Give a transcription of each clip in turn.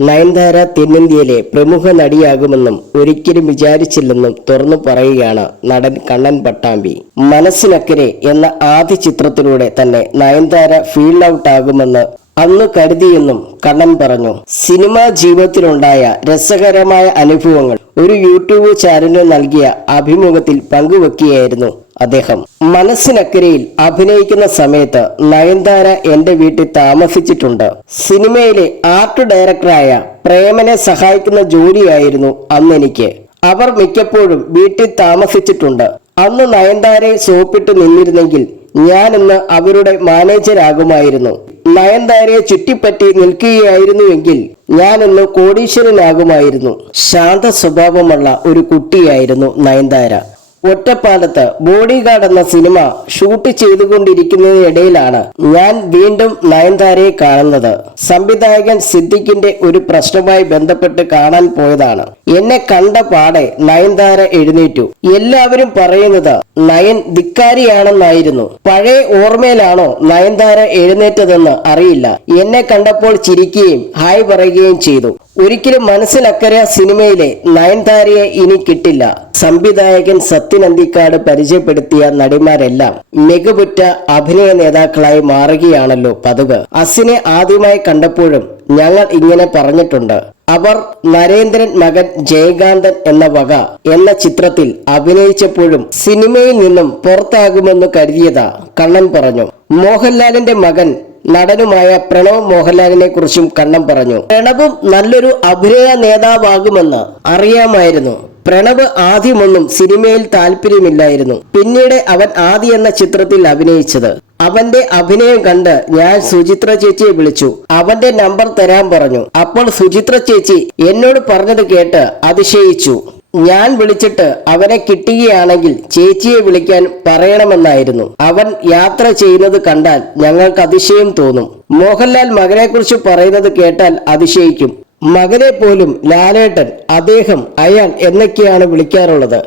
നയൻതാര തെന്നിന്ത്യയിലെ പ്രമുഖ നടിയാകുമെന്നും ഒരിക്കലും വിചാരിച്ചില്ലെന്നും തുറന്നു പറയുകയാണ് നടൻ കണ്ണൻ പട്ടാമ്പി. മനസ്സിനക്കരെ എന്ന ആദ്യ ചിത്രത്തിലൂടെ തന്നെ നയൻതാര ഫീൽഡ് ഔട്ട് ആകുമെന്ന് അന്ന് കരുതിയെന്നും കണ്ണൻ പറഞ്ഞു. സിനിമാ ജീവിതത്തിലുണ്ടായ രസകരമായ അനുഭവങ്ങൾ. ഒരു യൂട്യൂബ് ചാനലിന് നൽകിയ അഭിമുഖത്തിൽ പങ്കുവെക്കുകയായിരുന്നു അദ്ദേഹം. മനസ്സിനക്കരയിൽ അഭിനയിക്കുന്ന സമയത്ത് നയൻതാര എന്റെ വീട്ടിൽ താമസിച്ചിട്ടുണ്ട്. സിനിമയിലെ ആർട്ട് ഡയറക്ടറായ പ്രേമനെ സഹായിക്കുന്ന ജോലിയായിരുന്നു അന്ന് എനിക്ക്. അവർ മിക്കപ്പോഴും വീട്ടിൽ താമസിച്ചിട്ടുണ്ട്. അന്ന് നയൻതാരയെ സോപ്പിട്ട് നിന്നിരുന്നെങ്കിൽ ഞാൻ ഇന്ന് അവരുടെ മാനേജരാകുമായിരുന്നു. നയൻതാരയെ ചുറ്റിപ്പറ്റി നിൽക്കുകയായിരുന്നുവെങ്കിൽ ഞാൻ ഇന്ന് കോടീശ്വരനാകുമായിരുന്നു. ശാന്ത സ്വഭാവമുള്ള ഒരു കുട്ടിയായിരുന്നു നയൻതാര. ഒറ്റപ്പാലത്ത് ബോഡി ഗാർഡ് എന്ന സിനിമ ഷൂട്ട് ചെയ്തുകൊണ്ടിരിക്കുന്നതിനിടയിലാണ് ഞാൻ വീണ്ടും നയൻതാരയെ കാണുന്നത്. സംവിധായകൻ സിദ്ദിഖിന്റെ ഒരു പ്രശ്നവുമായി ബന്ധപ്പെട്ട് കാണാൻ പോയതാണ്. എന്നെ കണ്ട പാടെ നയൻതാര എഴുന്നേറ്റു. എല്ലാവരും പറയുന്നത് നയൻ ധിക്കാരിയാണെന്നായിരുന്നു. പഴയ ഓർമ്മയിലാണോ നയൻതാര എഴുന്നേറ്റതെന്ന് അറിയില്ല. എന്നെ കണ്ടപ്പോൾ ചിരിക്കുകയും ഹായ് പറയുകയും ചെയ്തു. ഒരിക്കലും മനസ്സിലക്കര സിനിമയിലെ നയൻതാരയെ ഇനി കിട്ടില്ല. സംവിധായകൻ സത്യൻ അന്തിക്കാട് പരിചയപ്പെടുത്തിയ നടിമാരെല്ലാം മികവുറ്റ അഭിനയ നേതാക്കളായി മാറുകയാണല്ലോ പതിവ്. അസിനെ ആദ്യമായി കണ്ടപ്പോഴും ഞങ്ങൾ ഇങ്ങനെ പറഞ്ഞിട്ടുണ്ട്. അവർ നരേന്ദ്രൻ മകൻ ജയകാന്തൻ എന്ന വക എന്ന ചിത്രത്തിൽ അഭിനയിച്ചപ്പോഴും സിനിമയിൽ നിന്നും പുറത്താകുമെന്ന് കരുതിയതാ കണ്ണൻ പറഞ്ഞു. മോഹൻലാലിന്റെ മകൻ നടനുമായ പ്രണവ് മോഹൻലാലിനെ കുറിച്ചും കണ്ണം പറഞ്ഞു. പ്രണവും നല്ലൊരു അഭിനയ നേതാവാകുമെന്ന് അറിയാമായിരുന്നു. പ്രണവ് ആദ്യമൊന്നും സിനിമയിൽ താല്പര്യമില്ലായിരുന്നു. പിന്നീട് അവൻ ആദി എന്ന ചിത്രത്തിൽ അഭിനയിച്ചത്. അവന്റെ അഭിനയം കണ്ട് ഞാൻ സുചിത്ര ചേച്ചിയെ വിളിച്ചു. അവന്റെ നമ്പർ തരാൻ പറഞ്ഞു. അപ്പോൾ സുചിത്ര ചേച്ചി എന്നോട് പറഞ്ഞത് കേട്ട് അതിശയിച്ചു. ഞാൻ വിളിച്ചിട്ട് അവനെ കിട്ടുകയാണെങ്കിൽ ചേച്ചിയെ വിളിക്കാൻ പറയണമെന്നായിരുന്നു. അവൻ യാത്ര ചെയ്യുന്നത് കണ്ടാൽ ഞങ്ങൾക്ക് അതിശയം തോന്നും. മോഹൻലാൽ മകനെക്കുറിച്ച് പറയുന്നത് കേട്ടാൽ അതിശയിക്കും. മകനെ പോലും ലാലേട്ടൻ അദ്ദേഹം അയാൾ എന്നൊക്കെയാണ് വിളിക്കാറുള്ളത്.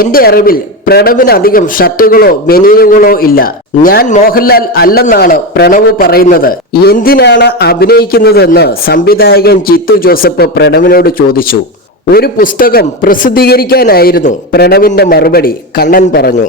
എന്റെ അറിവിൽ പ്രണവിന് അധികം ഷർട്ടുകളോ ബനീനുകളോ ഇല്ല. ഞാൻ മോഹൻലാൽ അല്ലെന്നാണ് പ്രണവ് പറയുന്നത്. എന്തിനാണ് അഭിനയിക്കുന്നതെന്ന് സംവിധായകൻ ജിത്തു ജോസഫ് പ്രണവിനോട് ചോദിച്ചു. ഒരു പുസ്തകം പ്രസിദ്ധീകരിക്കാനായിരുന്നു പ്രണവിന്റെ മറുപടി കണ്ണൻ പറഞ്ഞു.